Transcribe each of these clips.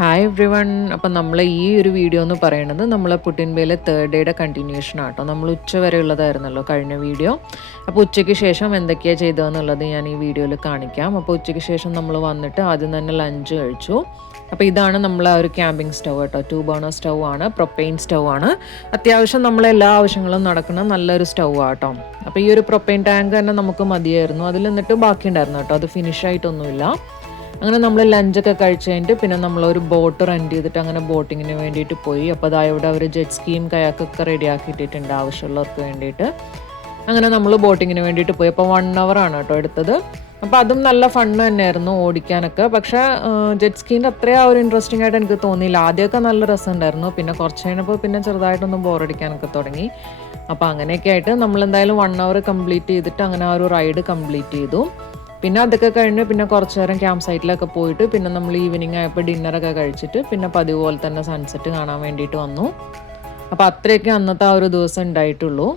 Hi every one. അപ്പം നമ്മൾ ഈ ഒരു വീഡിയോ എന്ന് പറയുന്നത് നമ്മളെ പുട്ടിൻബേയിലെ തേർഡ് ഡേയുടെ കണ്ടിന്യൂഷൻ ആട്ടോ. നമ്മൾ ഉച്ച വരെ ഉള്ളതായിരുന്നല്ലോ കഴിഞ്ഞ വീഡിയോ. അപ്പോൾ ഉച്ചയ്ക്ക് ശേഷം എന്തൊക്കെയാണ് ചെയ്തതെന്നുള്ളത് ഞാൻ ഈ വീഡിയോയിൽ കാണിക്കാം. അപ്പോൾ ഉച്ചയ്ക്ക് ശേഷം നമ്മൾ വന്നിട്ട് ആദ്യം തന്നെ ലഞ്ച് കഴിച്ചു. അപ്പോൾ ഇതാണ് നമ്മളെ ഒരു ക്യാമ്പിംഗ് സ്റ്റൗ കേട്ടോ. 2 ബർണർ സ്റ്റൗ ആണ്, പ്രൊപ്പെയിൻ സ്റ്റൗ ആണ്. അത്യാവശ്യം നമ്മളെല്ലാ ആവശ്യങ്ങളും നടക്കുന്ന നല്ലൊരു സ്റ്റൗ ആട്ടോ. അപ്പോൾ ഈ ഒരു പ്രൊപ്പെയിൻ ടാങ്ക് തന്നെ നമുക്ക് മതിയായിരുന്നു. അതിൽ നിന്നിട്ട് ബാക്കി ഉണ്ടായിരുന്നു കേട്ടോ. അത് ഫിനിഷ് ആയിട്ടൊന്നുമില്ല. അങ്ങനെ നമ്മൾ ലഞ്ചൊക്കെ കഴിച്ച് കഴിഞ്ഞിട്ട് പിന്നെ നമ്മളൊരു ബോട്ട് റെൻറ്റ് ചെയ്തിട്ട് അങ്ങനെ ബോട്ടിങ്ങിന് വേണ്ടിയിട്ട് പോയി. അപ്പോൾ അതാ ഇവിടെ അവർ ജെറ്റ് സ്കീം കയാക്കൊക്കെ റെഡിയാക്കിയിട്ടിട്ടുണ്ട് ആവശ്യമുള്ളവർക്ക് വേണ്ടിയിട്ട്. അങ്ങനെ നമ്മൾ ബോട്ടിങ്ങിന് വേണ്ടിയിട്ട് പോയി. അപ്പോൾ 1 hour ആണ് കേട്ടോ എടുത്തത്. അപ്പോൾ അതും നല്ല ഫണ്ണ് തന്നെയായിരുന്നു ഓടിക്കാനൊക്കെ. പക്ഷേ ജെറ്റ് സ്കീൻ്റെ അത്രയും ആ ഒരു ഇൻട്രസ്റ്റിംഗ് ആയിട്ട് എനിക്ക് തോന്നിയില്ല. ആദ്യമൊക്കെ നല്ല രസമുണ്ടായിരുന്നു. പിന്നെ കുറച്ച് കഴിഞ്ഞപ്പോൾ പിന്നെ ചെറുതായിട്ടൊന്ന് ബോറടിക്കാനൊക്കെ തുടങ്ങി. അപ്പോൾ അങ്ങനെയൊക്കെ ആയിട്ട് നമ്മളെന്തായാലും 1 hour കംപ്ലീറ്റ് ചെയ്തിട്ട് അങ്ങനെ ആ ഒരു റൈഡ് കംപ്ലീറ്റ് ചെയ്തു. പിന്നെ അതൊക്കെ കഴിഞ്ഞ് പിന്നെ കുറച്ച് നേരം ക്യാമ്പ് സൈറ്റിലൊക്കെ പോയിട്ട് പിന്നെ നമ്മൾ ഈവനിങ് ആയപ്പോൾ ഡിന്നറൊക്കെ കഴിച്ചിട്ട് പിന്നെ പതിവ് പോലെ തന്നെ സൺസെറ്റ് കാണാൻ വേണ്ടിയിട്ട് വന്നു. അപ്പോൾ അത്രയൊക്കെ അന്നത്തെ ആ ഒരു ദിവസം ഉണ്ടായിട്ടുള്ളൂ.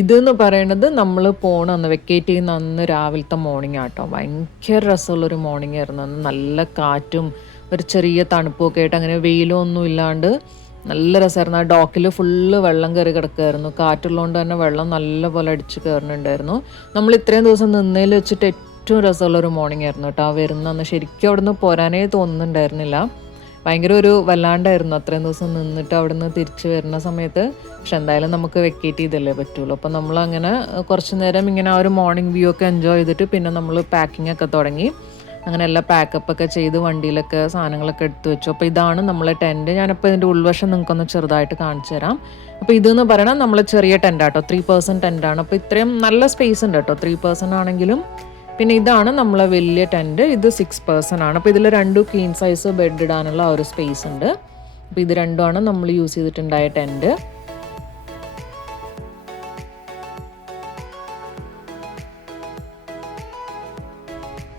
ഇതെന്ന് പറയുന്നത് നമ്മൾ അന്ന് വെക്കേറ്റ് ചെയ്യുന്ന അന്ന് രാവിലത്തെ മോർണിംഗ് ആട്ടോ. ഭയങ്കര രസമുള്ളൊരു മോർണിംഗ് ആയിരുന്നു. അന്ന് നല്ല കാറ്റും ഒരു ചെറിയ തണുപ്പൊക്കെ ആയിട്ട് അങ്ങനെ വെയിലും ഒന്നും ഇല്ലാണ്ട് നല്ല രസമായിരുന്നു. ആ ഡോക്കിൽ ഫുള്ള് വെള്ളം കയറി കിടക്കുമായിരുന്നു. കാറ്റുള്ളതുകൊണ്ട് തന്നെ വെള്ളം നല്ലപോലെ അടിച്ച് കയറുന്നുണ്ടായിരുന്നു. നമ്മൾ ഇത്രയും ദിവസം നിന്നതിൽ വെച്ചിട്ട് ഏറ്റവും രസമുള്ളൊരു മോർണിംഗ് ആയിരുന്നു കേട്ടോ. ആ വരുന്ന ശരിക്കും അവിടെ നിന്ന് പോരാനേ തോന്നുന്നുണ്ടായിരുന്നില്ല. ഭയങ്കര ഒരു വല്ലാണ്ടായിരുന്നു അത്രയും ദിവസം നിന്നിട്ട് അവിടെ നിന്ന് തിരിച്ച് വരുന്ന സമയത്ത്. പക്ഷെ എന്തായാലും നമുക്ക് വെക്കേറ്റ് ചെയ്തല്ലേ പറ്റുള്ളൂ. അപ്പോൾ നമ്മളങ്ങനെ കുറച്ച് നേരം ഇങ്ങനെ ആ ഒരു മോർണിംഗ് വ്യൂ ഒക്കെ എൻജോയ് ചെയ്തിട്ട് പിന്നെ നമ്മൾ പാക്കിംഗ് ഒക്കെ തുടങ്ങി. അങ്ങനെ എല്ലാം പാക്കപ്പൊക്കെ ചെയ്ത് വണ്ടിയിലൊക്കെ സാധനങ്ങളൊക്കെ എടുത്തു വെച്ചു. അപ്പോൾ ഇതാണ് നമ്മളെ ടെൻറ്റ്. ഞാനിപ്പോൾ ഇതിൻ്റെ ഉൾവശം നിങ്ങൾക്കൊന്ന് ചെറുതായിട്ട് കാണിച്ചു തരാം. അപ്പോൾ ഇതെന്ന് പറയണം നമ്മൾ ചെറിയ ടെൻ്റ് ആട്ടോ. 3 person ടെൻ്റാണ്. അപ്പോൾ ഇത്രയും നല്ല സ്പേസ് ഉണ്ട് കേട്ടോ 3 person ആണെങ്കിലും. പിന്നെ ഇതാണ് നമ്മളെ വലിയ ടെൻറ്റ്. ഇത് 6 person ആണ്. അപ്പോൾ ഇതിൽ 2 ക്വീൻ സൈസ് ബെഡ് ഇടാനുള്ള ആ ഒരു സ്പേസ് ഉണ്ട്. അപ്പോൾ ഇത് രണ്ടുമാണ് നമ്മൾ യൂസ് ചെയ്തിട്ടുണ്ടായ ടെൻറ്റ്.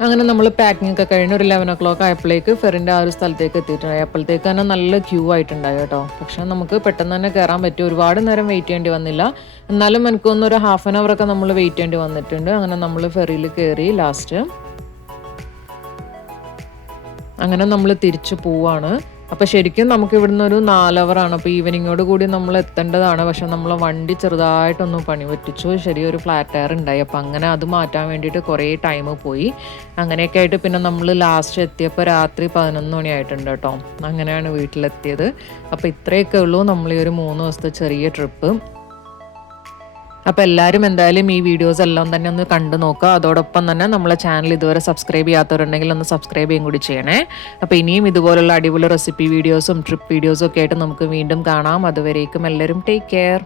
അങ്ങനെ നമ്മൾ പാക്കിംഗ് ഒക്കെ കഴിഞ്ഞ് ഒരു 11 o'clock ആയപ്പോഴേക്ക് ഫെറിൻ്റെ ആ ഒരു സ്ഥലത്തേക്ക് എത്തിയിട്ടുണ്ടായി. അപ്പോഴത്തേക്ക് തന്നെ നല്ല ക്യൂ ആയിട്ടുണ്ടായി കേട്ടോ. പക്ഷെ നമുക്ക് പെട്ടെന്ന് തന്നെ കയറാൻ പറ്റും. ഒരുപാട് നേരം വെയിറ്റ് ചെയ്യേണ്ടി വന്നില്ല. എന്നാലും എനിക്കൊന്നൊരു 1/2 hour ഒക്കെ നമ്മൾ വെയിറ്റ് ചെയ്യേണ്ടി വന്നിട്ടുണ്ട്. അങ്ങനെ നമ്മൾ ഫെറിയിൽ കയറി ലാസ്റ്റ്. അങ്ങനെ നമ്മൾ തിരിച്ചു പോവാണ്. അപ്പോൾ ശരിക്കും നമുക്ക് ഇവിടുന്ന് ഒരു 4 hour ആണ്. അപ്പോൾ ഈവനിങ്ങോട് കൂടി നമ്മൾ എത്തേണ്ടതാണ്. പക്ഷെ നമ്മൾ വണ്ടി ചെറുതായിട്ടൊന്ന് പണി പറ്റിച്ചു. ശരിയൊരു ഫ്ലാറ്റ് ടയർ ഉണ്ടായി. അപ്പോൾ അങ്ങനെ അത് മാറ്റാൻ വേണ്ടിയിട്ട് കുറേ ടൈം പോയി. അങ്ങനെയൊക്കെ ആയിട്ട് പിന്നെ നമ്മൾ ലാസ്റ്റ് എത്തിയപ്പോൾ രാത്രി 11 മണി ആയിട്ടുണ്ട് കേട്ടോ. അങ്ങനെയാണ് വീട്ടിലെത്തിയത്. അപ്പോൾ ഇത്രയൊക്കെ ഉള്ളൂ നമ്മൾ ഈ ഒരു 3 ദിവസത്തെ ചെറിയ ട്രിപ്പ്. അപ്പോൾ എല്ലാവരും എന്തായാലും ഈ വീഡിയോസ് എല്ലാം തന്നെ ഒന്ന് കണ്ടു നോക്കുക. അതോടൊപ്പം തന്നെ നമ്മളെ ചാനൽ ഇതുവരെ സബ്സ്ക്രൈബ് ചെയ്യാത്തവരുണ്ടെങ്കിൽ ഒന്ന് സബ്സ്ക്രൈബ് ചെയ്യും കൂടി ചെയ്യണേ. അപ്പോൾ ഇനിയും ഇതുപോലുള്ള അടിപൊളി റെസിപ്പി വീഡിയോസും ട്രിപ്പ് വീഡിയോസും ഒക്കെ ആയിട്ട് നമുക്ക് വീണ്ടും കാണാം. അതുവരേക്കും എല്ലാവരും ടേക്ക് കെയർ.